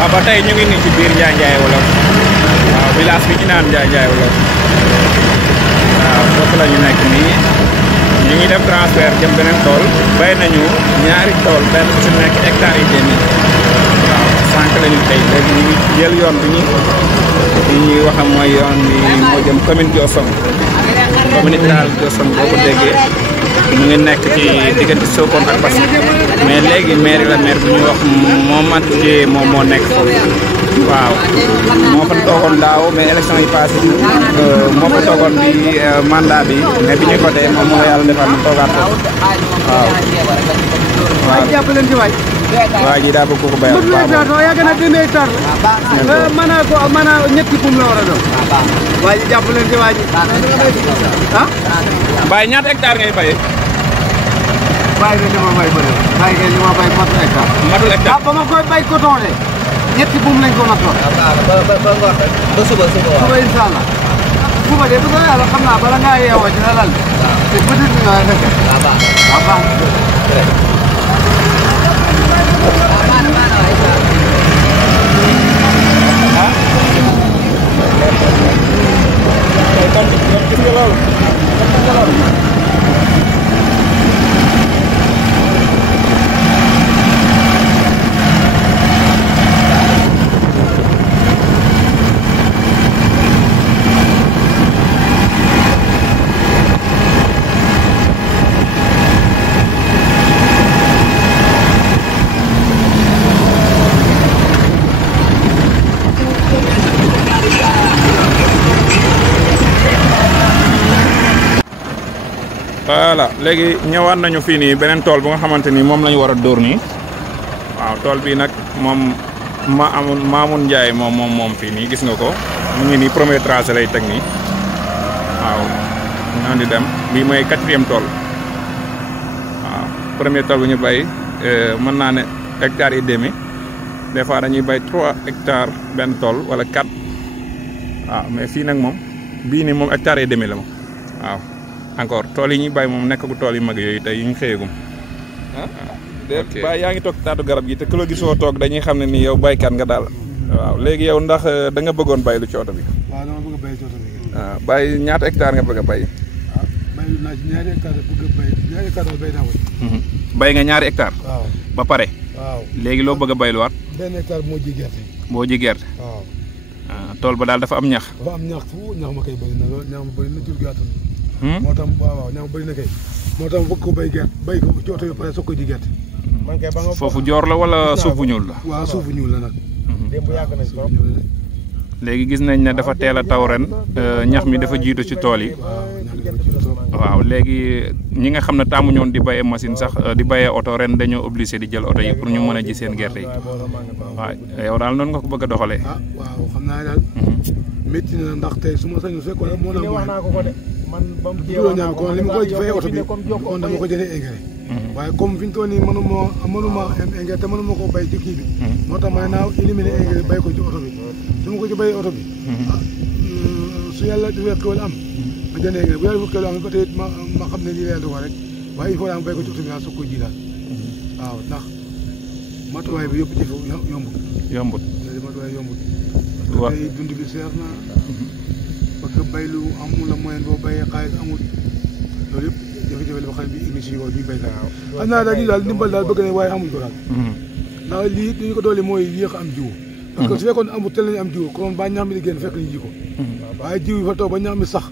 waaw ba tey ñu ngi nii ci biir Njaay Wolof waaw village bi ñu naan Njaay Wolof waaw foofu la ñu nekk nii ñu ngi def transfert jëm beneen tool bay nañu ñaari tool benn bu ci nekk hectare yi demi waaw sànq la ñu tey léegi ñu ngi jël yoon bi ñuy wax mooy yoon bi moo jëm commune Diossong commune rurale Diossong boo ko déggee mu ngi nekk ci diggante Sokone ak Basse mais léegi maire la maire bu ñuy wax moom moo nekk foofu waaw moo fa toogoon daaw mais élection yi passé moo fa toogoon bi mandat bi mais bi ñuy voté moom moo yàlla defal mu toogaat ko waaw waa ji daa bëgg ko bayal yaa gën a demee hectare la mën a ñetti kum la war a doon waa ji jàpp leen ci waa ji ah Baye ñaata hectare ngay bayee bàyyi nga li ma bay bëri bàyyi nga li ma bay matul hectare matul hectare ba ma koy bay coton de ñetti buum lañ ko nattoon ba suba incha allah suba de bu ko yàlla xam naa bala ngaa yeewoo dina lal te peut-être nga fekk waaw baax voilà léegi ñëwaat nañu fii nii beneen tool bu nga xamante ni moom la ñu war a dóor nii waaw tool bii nag moom Mamoun Ndiaye moom fii nii gis nga ko mu ngi nii premier tracé lay teg nii waaw ñoo di dem bii mooy 4e tool waaw premier tool bu ñu bay mën naa ne hectare et demi des fois dañuy bay 3 hectares benn tool wala 4 waaw mais fii nag moom bii nii moom hectare et demi la moom waaw encore tool yi ñuy bàyyi moom nekk gu tool yu mag yooyu tey yu ñu xëyagum. ok Baye yaa ngi toog taatu garab gi te ku la gisoo toog dañuy xam ne ni yow baykat nga daal. waaw léegi yow ndax da nga bëggoon baylu ci oto bi. waaw dama bëgg a bay ci oto bi. waaw Baye ñaata hectare nga bëgg a bay. ah baylu naa ci ñaari hectare bëgg a bay ñaari hectare bay naa ko. bay nga ñaari hectare. waaw ba pare. waaw léegi loo bëgg a bayluwaat. benn hectare moo ji gerte. boo ji gerte. waaw. tool ba daal dafa am ñax. dafa am ñax fu ñax ma koy bëri na lool ñax ma bëri na jur gi àttan. moo tax waaw ñax ma bëri na kay. moo tax bëgg ko bay gerte bay ko ci oto bi pare soog ko ji gerte. man kay ba nga foofu joor la wala suuf bu ñuul la. waaw suuf bu ñuul la nag. démb yàgg nañ ko. léegi gis nañ ne dafa teel a taw ren ñax mi dafa jiitu ci tool yi. waaw léegi ñi nga xam ne taamu ñoon di bayee machine sax di bayee oto ren dañoo obligé di jël oto yi pour ñu mën a ji seen gerte yi waaw yow daal noonu nga ko bëgg a doxalee. ah waaw xam naa daal. métti na ndax tey su ma sañoon fekkoon moo na wax naa ko ko de man ba mu juróom ñaar kon li ma koy fay oto bi kon dama ko jëlee engrais. waaye comme fi ñu toll nii mënuma engrais te mënuma ko bay ci kii bi. moo tax ma ne naa éliminer engrais bay ko ci oto bi su ma ko ci bayee oto bi. su yàlla defee xéwal am. ma jënd engrais bu yàlla defee xéwal am ba tey ma xam ne lii lay dogal rek waaye il faut daal bay ko ci oto bi daal soog ko ji daal. waaw ndax matuwaay bi yëpp ci yombut. yombut matuwaay yombut. waaw tey dund bi seer na. parce que baylu amul la moyen boo bayee xaalis amul loolu yëpp jafe-jafe la ba xam ne bii émission yi wala bii béykat yi. xam naa daal ñu daal ndimbal daal bëgg nañ waaye amuñ ko daal. ndax lii li ñu ko doole mooy yéex a am jiwu. parce que su fekkoon amul tel nañu am jiwu kon ba ñax mi di génn fekk ñu ji ko. waaye jiw yi fa toog ba ñax mi sax.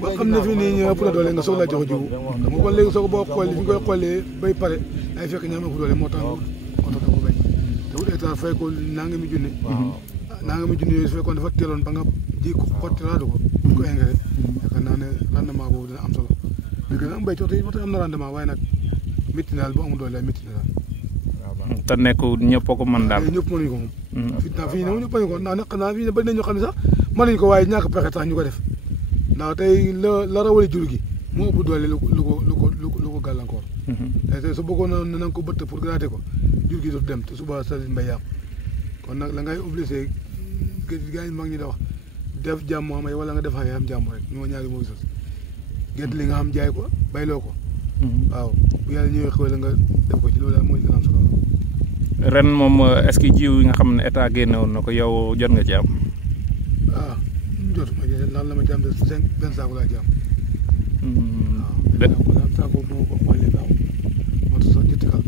ba xam ne fii nii ñu ëpp na doole nga soog laa jox jiwu. xam nga kon léegi soo ko boo xoolee fi ñu koy xoolee bay pare ay fekk ñax mi ëpp doole moo tax ko bay te wut hectare fay ko nangami junni. nangami junni yooyu su fekkoon dafa teeloon ba nga ji ko xotti raadu ko ko engrais yaakaar naa ne rendement boobu dina am solo dëgg la am béy cooto yi ba tey am na rendement waaye nag métti na daal bu amul doole métti na daal. te nekk ñëpp ko mën daal. ñëpp mënuñu ko moom. fii nag ñëpp mënuñu ko ndax nag xanaa fii ne bëri na ñoo xam ne sax mënuñu ko waaye ñàkk pexe tax ñu ko def ndax tey la rawale jur gi moo ëpp doole lu ko gàllankoor. tey su bëggoon na nga ko bëtt pour gratter ko jur gi dootu dem te suba sa mbay yàqu kon nag la ngay obligé gars yi mag ñi da wax def jàmm am wala nga def am jàmm rek ñoo ñaari mooy sos gerte li nga xam jaay ko bayloo ko. waaw bu yàlla ñëwee xëy la nga def ko ci loolu daal mooy gën a am solo. ren moom est-ce que jiw yi nga xam ne état génne woon na ko yow jot nga ci am. ah jot ma ci lan la ma ci am de 5 saako laa ci am. waaw saako moo ko xoolee daaw moo tax sax jëtti kal.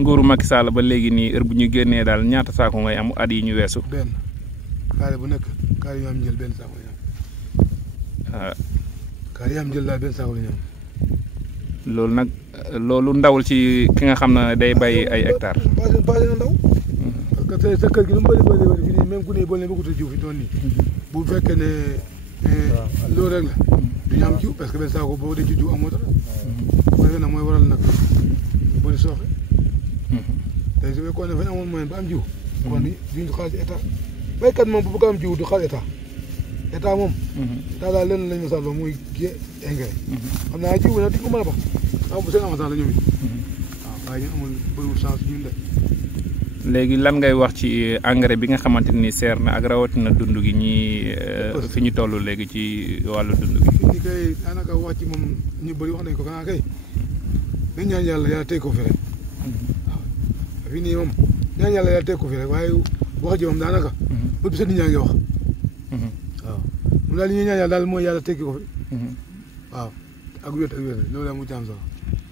nguuru Macky Sall ba léegi nii heure bu ñu génnee daal ñaata saako ngay am at yi ñu weesu. benn kaare bu nekk kaare yi am jël benn saako la ñu am. waaw. kaare yi am jël daal benn saako la ñu am. loolu nag loolu ndawul ci ki nga xam ne day bay ay hectares. passé na ndaw. parce que sa kër gi lu mu bëri bëri fii nii même ku ne boo leen bëggut a jiw fi doon nii. bu fekkee ne loolu rek la. du ñu am jiw parce que benn saako boo dee ci jiw amoo dara. bu defee nag mooy waral nag bëri sooxe. tey su fekkoon ne fa ñu amoon moyen ba am jiw. kon duñu xaar si état. béykat moom bu bëgg am jiw du xaar état. état moom. état daal lenn lañ ma soxla muy kii engrais. xam naa jiw nag di ko mën a bax. am bu seen avantage la ñoom it. waaw waaye ñu amul bëriwul chance ñun de. léegi lan ngay wax ci engrais bi nga xamante ni seer na ak rawatina dund gi ñii fi ñu toll léegi ci wàllu dund gi. fi ñu koy daanaka wax ci moom ñu bëri wax nañ ko xanaa kay nañ ñaan yàlla tey ko fi rek. waaw fii nii moom ñaan yàlla tey ko fi rek waaye wax ji moom daanaka. bët bi sax nit ñaa ngi wax. waaw moom daal li ñuy ñaan yàlla daal mooy yàlla tekki ko fi. waaw ak wér loolu daal mu ci am solo.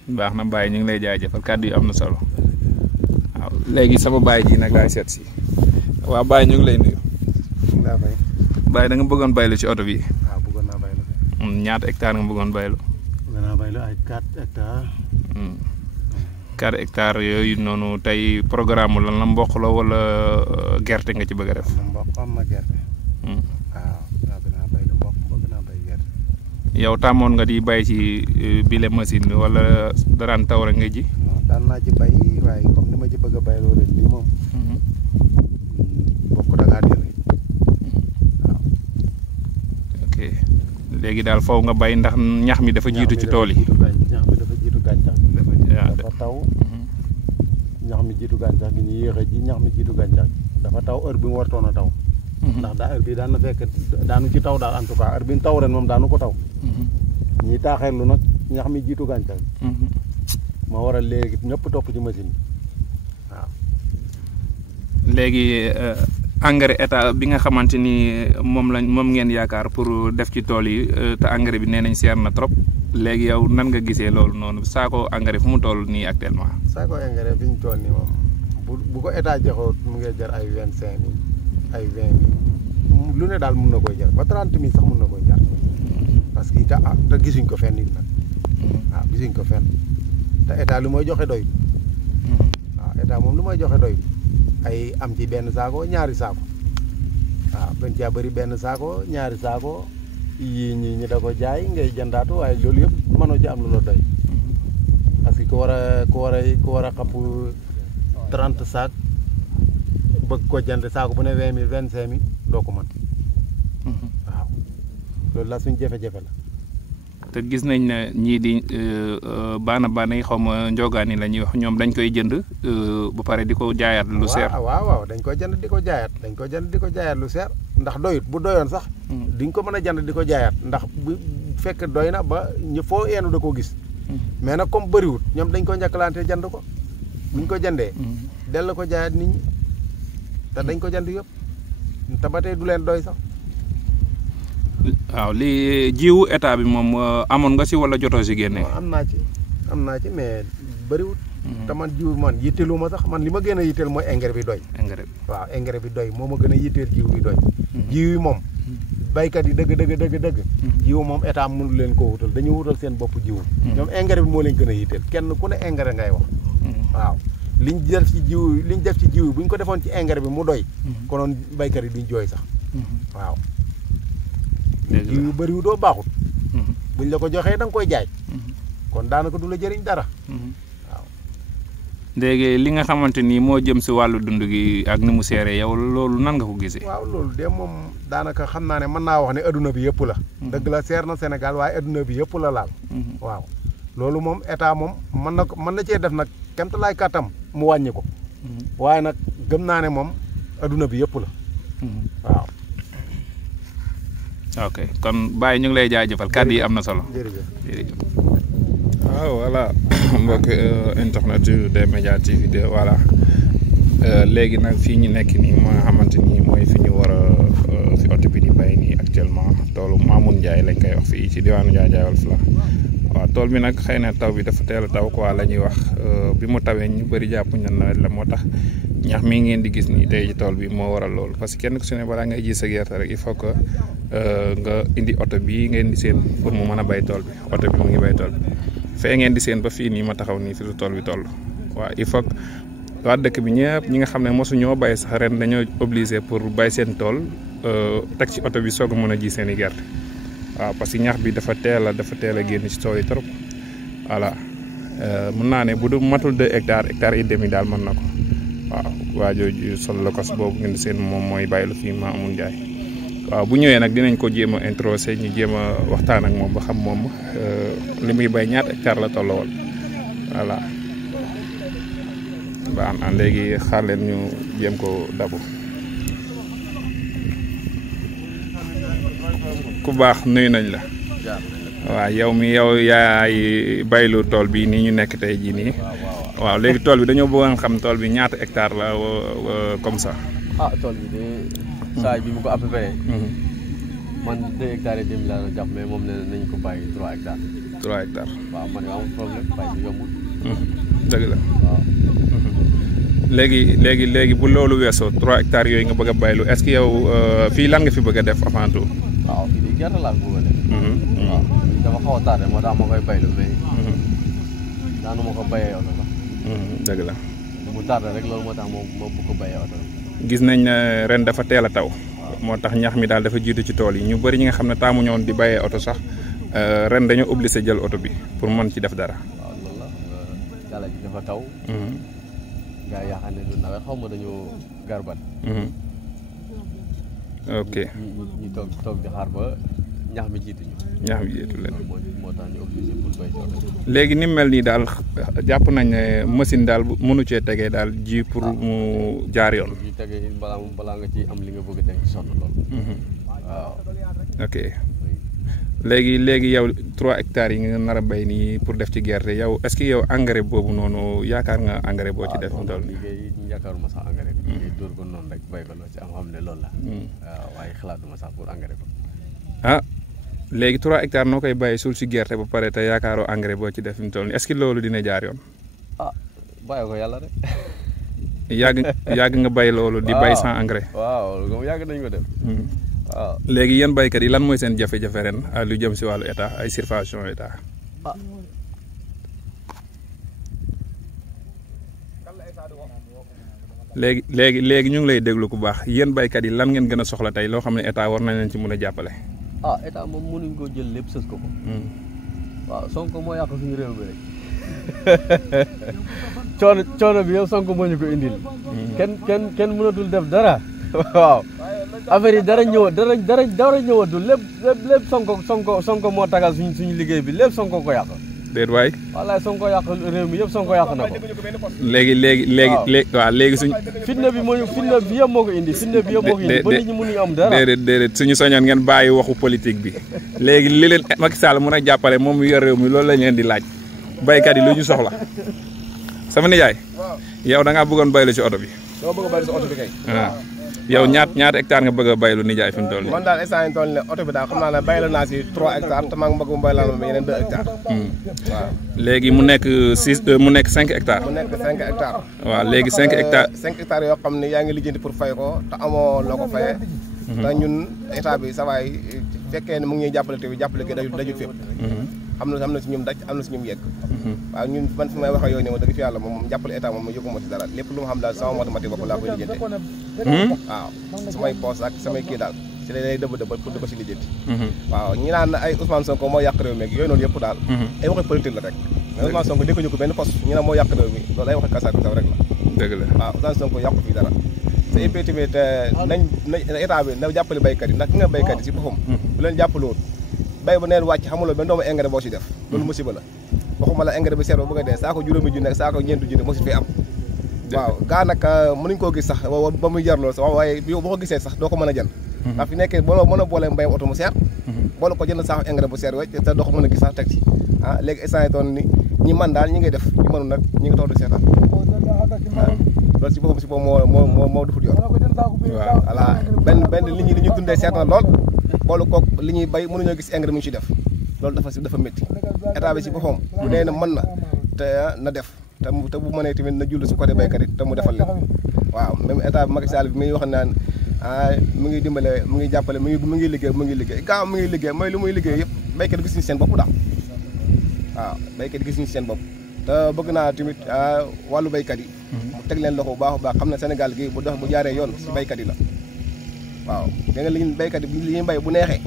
baax na Baye ñu ngi lay jaajëfal kàddu yi am na solo. waaw léegi sama baay ji nag laay seet si. waaw Baye ñu ngi lay nuyu. Baye da nga bëggoon baylu ci oto bi. waaw bëggoon naa baylu. ñaata hectare nga bëggoon baylu. bëggoon naa baylu ay 4 hectares. 4 hectares yooyu noonu tey programme lan la mboq la wala gerte nga ci bëgg a def. mboq am na gerte. waaw bëgg naa baylu mboq bëgg naa bay gerte. yow tàmmoon nga di bay ci bile machine wala daraan taw rek nga ji. non daan naa ci bay waaye comme ni ma ci bëgg a bayloo ren nii moom. bokk da ngaa dellu. waaw. ok léegi daal foofu nga bay ndax ñax mi dafa jiitu ci tool yi. ñax mi dafa jiitu gàncax gi. dafa taw. ñax mi jiitu gàncax gi ñu yéex a ji ñax mi jiitu gàncax gi dafa taw heure bi mu wartoon a taw. ndax daa heure bi daan na fekk daanu ci taw daal en tout cas heure bi ñu taw ren moom daanu ko taw. ñuy taaxeerlu nag ñax mi jiitu gàncax gi. moo waral léegi ñëpp topp ci machine bi waaw. léegi engrais état bi nga xamante ni moom ngeen yaakaar pour def ci tool yi te engrais bi nee nañ seer na trop léegi yow nan nga gisee loolu noonu saako engrais fu mu toll nii actuellement. saako engrais fi ñu toll nii moom bu ko état joxoon mu ngi jar ay 25 000 ay 20 000 lu ne daal mun na koy jar ba 30 000 sax mun na koy jar parce que te gisuñ ko fenn it nag waaw gisuñ ko fenn te état lu may joxe doy. waaw état moom lu may joxe doy ay am ci benn saako ñaari saako waaw bañ caa bëri benn saako ñaari saako yii ñi da ko jaay ngay jëndaatu waaye loolu yëpp mënoo ci am lu la doy parce que ku war a xapp 30 saak bëgg ko jënd saako bu ne 20 000 25 000 doo ko mën waaw loolu la suñ jafe-jafe la. te gis nañ ne ñii di baana yi xaw ma njogaan yi la ñuy wax ñoom dañ koy jënd ba pare di ko jaayaat lu seer. waaw dañ koy jënd di ko jaayaat lu seer ndax doyut bu doyoon sax. di nga ko mën a jënd di ko jaayaat ndax bu fekk doy na ba ñu foo eenu da koo gis. mais nag comme bëriwut ñoom dañ ko njëkkalante jënd ko buñ ko jëndee. dell ko jaayaat nit ñi te dañ ko jënd yëpp te ba tey du leen doy sax. waaw li jiwu état bi moom amoon nga si wala jotoo si génne. am naa ci mais bëriwut. te man jiw man yitteelu ma sax man li ma gën a yitteel mooy engrais bi doy. waaw engrais bi doy moo ma gën a yitteel jiw bi doy. jiw yi moom baykat yi dëgg. jiw moom état mënu leen koo wutal dañu wutal seen bopp jiw. ñoom engrais bi moo leen gën a yitteel kenn ku ne engrais ngay wax. waaw liñ def ci jiw bu ñu ko defoon ci engrais bi mu doy. konoon baykat yi duñ jooy sax. waaw. jiw yu bëriwul doo baaxut. buñ la ko joxee da nga koy jaay. kon daanaka du la jëriñ dara. waaw. léegi li nga xamante ni moo jëm si wàllu dund gi ak ni mu seeree yow loolu nan nga ko gisee. waaw loolu de moom daanaka xam naa ne mën naa wax ne adduna bi yëpp la. dëgg la seer na Sénégal waaye adduna bi yëpp la laal. waaw loolu moom état moom mën na cee def nag kéemtalaay kàttam mu wàññi ko. waaye nag gëm naa ne moom adduna bi yëpp la. waaw. ok kon Baye ñu ngi lay jaajëfal kàddu yi am na solo. jërëjëf. waaw voilà mbokk internet des médias TV voilà léegi nag fii ñu nekk nii moo nga xamante ni mooy fi ñu war a fi oto bi di bay nii actuellement toolu Mamoune Ndiaye lañ koy wax fii ci diwaanu Ndiaye Wolf la waaw tool bi nag xëy na taw bi dafa teel a taw quoi la ñuy wax bi mu tawee ñu bëri jàpp na nawet la moo tax ñax mi ngeen di gis nii tey ci tool bi moo waral loolu parce que kenn ku si ne balaa ngay ji sa gerte rek il faut que nga indi oto bii ngeen di seen pour mu mën a bay tool bi oto bi mu ngi bay tool bi fee ngeen di seen ba fii nii ma taxaw nii fi lu tool bi toll waaw il faut waa dëkk bi ñëpp ñi nga xam ne mosu ñoo bay sax ren dañoo obligé pour bay seen tool teg ci oto bi soog a mën a ji seen i gerte waaw parce que ñax bi dafa teel a génn ci tool yi trop voilà mën naa ne bu du matul 2 hectares et demi daal mën na ko waaw waa jooju sol la kos boobu ngeen seen moom mooy bàyyi lu fii Mamoune Ndiaye waaw bu ñëwee nag dinañ ko jéem a introsé ñu jéem a waxtaan ak moom ba xam moom li muy bay ñaata hectare la tollool voilà baax na léegi xaar leen ñu jéem ko dabu ku baax nuyu nañ la waaw yow yaay baylu tool bi nii ñu nekk tey jii nii waaw léegi tool bi dañoo bëggoon xam tool bi ñaata hectare la comme ça tool bi de saa bi mu ko à peu près man 2 hectares et demi laa la jàpp mais moom nee nañ ko bàyyi 3 hectares 3 hectares waaw man amul problème bàyyi bi yombul dëgg la waaw léegi bu loolu weesoo 3 hectares yooyu nga bëgg a baylu est-ce que yow fii lan nga fi bëgg a def avant tout waaw fii de gerte laa ko bëgg a def waaw dafa xaw a tardé moo tax ma koy baylu mais daanu ma ko bayee oto sax dëgg la mu tardé rek loolu moo tax ma bu ko bayee oto gis nañ ne ren dafa teel a taw moo tax ñax mi daal dafa jiitu ci tool yi ñu bëri ñi nga xam ne taamu ñoon di bayee oto sax ren dañoo obligé jël oto bi pour mën ci def dara waaw loolu la yàlla ji dafa taw gaa yi yaakaar ne du nawet xaw ma dañoo garbat ok ñu toog di xaar ba ñax mi jiitu ñu ñax mi jiitu leen moo tax ñu obligé pour bay si oto léegi ni mel nii daal jàpp nañ ne machine daal mënu cee tegee daal ji pour mu jaar yoon ñu tegee balaa nga ci am li nga bëgg a teg ci sonn lool waaw ok léegi yow 3 hectares yi nga nar a bay nii pour def ci gerte yow est-ce que yow engrais boobu noonu yaakaar nga engrais boo ci def mu toll liggéey yaakaaruma sax engrais liggéey dóor ko noonu rek bay ko loo ci am xam ne loolu la waaw waaye xalaatuma sax pour engrais ko léegi 3 hectares noo koy bàyyi suul si gerte ba pare te yaakaaroo engrais boo ci def mu toll nii est-ce que loolu dina jaar yoon bàyyi ko yàlla rek yàgg nga bay loolu di bay sans engrais waaw yàgg nañ ko def waaw léegi yéen baykat yi lan mooy seen jafe-jafe ren lu jëm si wàllu état ay subvention état léegi ñu ngi lay déglu ku baax yéen baykat yi lan ngeen gën a soxla tey loo xam ne état war na leen ci mën a jàppale état moom mënuñ koo jël lépp sës ko waaw Sonko moo yàq suñu réew mi rek coono bi yow Sonko moo ñu ko indil kenn mënatul def dara waaw affaire yi dara ñëwatul lépp Sonko moo tagal suñu liggéey bi lépp Sonko ko yàq déet waay wallaay Sonko yàq réew mi yëpp Sonko yàq na ko léegi suñ fitna bi yëpp moo ko indi ba nit ñi mënuñu am dara déedéet suñu soñoon ngeen bàyyi waxu politique bi léegi li leen Macky Sall mën a jàppale moom mu yor réew mi loolu lañ leen di laaj baykat yi lu ñu soxla sama nijaay yow da ngaa bëggoon baylu ci oto bi dama bëgg a baylu ci oto bi kay yow ñaata hectare nga bëgg a baylu nijaay fi mu toll nii man daal instant yi toll ne oto bi daal xam naa ne baylu naa si 3 hectares te maa ngi bëgg mu baylal ma yeneen 2 hectares waaw léegi mu nekk 5 hectares mu nekk 5 hectares waaw léegi 5 hectares 5 hectares yoo xam ne yaa ngi lijjanti pour fay ko te amoo loo ko fayee te ñun état bi sa waay fekkee ne mu ngi ñuy jàppale te jàppale ki dajul fépp am na si ñum daj am na si ñum yegg waaw ñun man fi may waxee yow ne ma dëgg fi yàlla moom jàppale état moom ma yëguma si dara lépp lu ma xam daal sama mathématique bopp laa koy lijjante waaw samay poos ak samay kii daal si lay dëbb pour di ko si lijjanti waaw ñi naan ay Ousmane Sonko moo yàq réew mi yooyu noonu yëpp daal ay waxi politique la rek mais Ousmane Sonko dégguñu ko benn poste ñu ne moo yàq réew mi loolu ay waxi kasaar kasaar rek la dëgg la waaw Ousmane Sonko yàqu fii dara te et puis tamit nañ état bi na jàppale baykat yi ndax ki nga baykat yi si boppam bu leen jàppale woon bay ba neen wàcc xamuloo benn doomu engrais boo si def loolu musiba la waxuma la engrais bi seer ba bëgg a dee saako juróomi junne saako ñeenti junne moo si fee am waaw gaa nag mënuñ koo gis sax ba muy jar loolu sax waaye yow boo ko gisee sax doo ko mën a jënd ndax fi nekkee boo mën a boolee mbayam oto mu seer boole ko jënd saako engrais bu seer wecc te doo ko mën a gis sax teg ci léegi instant yi toon ni ñi man daal ñi ngay def ñi mënu nag ñi ngi toog di seetaan loolu si boppam moo dufut yoon. waaw voilà benn li ñuy dundee seet na lool boolu kook li ñuy bay mënuñoo gis engrais mu ñu si def loolu dafa métti état bi si boppam bu dee na mën na te na def te bu mënee tamit na jull si côté baykat yi te mu defal leen waaw même état bi Macky Sall bi mi ngi wax naan mu ngi dimbale mu ngi jàppale mu ngi liggéey gaaw mu ngi liggéey mooy lu muy liggéey yëpp baykat gis ñu seen bopp daal waaw baykat gis ñu seen bopp te bëgg naa tamit wàllu baykat yi mu teg leen loxo bu baax a baax xam ne Sénégal gi bu jaaree yoon si baykat yi la waaw da nga li baykat yi li ñuy bay bu neexee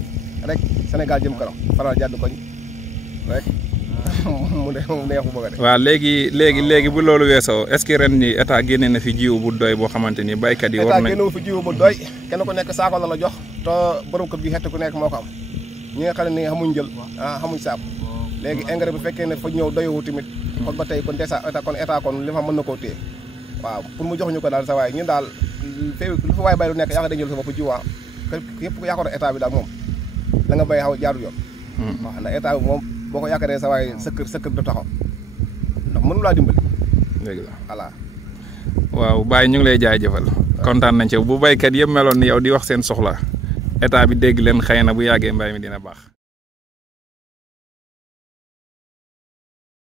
rek Sénégal jëm kanam faral jàdd koñ rek mu neex bu bëgg a def. waaw léegi bu loolu weesoo est-ce que ren ni état génne na fi jiwu bu doy boo xamante ni baykat yi war nañ. état génne fi jiwu bu doy kenn ku nekk saako la jox te borom kër gi xett ku nekk moo ko am ñi nga xam ne nii xamuñ jël xamuñ saako léegi engrais bu fekkee ne fa ñëw doyoo tamit kon ba tey kon état kon li fa mën na koo téye waaw pour mu jox ñu ko daal sa waay ñun daal lu fa waay bay lu nekk yaa ngi dañu jël sa bopp jiwaa yëpp ko yaakaar état bi daal moom la nga bay xaw jaarul yoon waaw ndax état bi moom boo ko yaakaaree sa waay sa kër du taxaw ndax mënu laa dimbali dëgg la voilà waaw Baye ñu ngi lay jaajëfal kontaan nañ ci bu baykat yëpp meloon ni yow di wax seen soxla état bi dégg leen xëy na bu yàggee mbay mi dina baax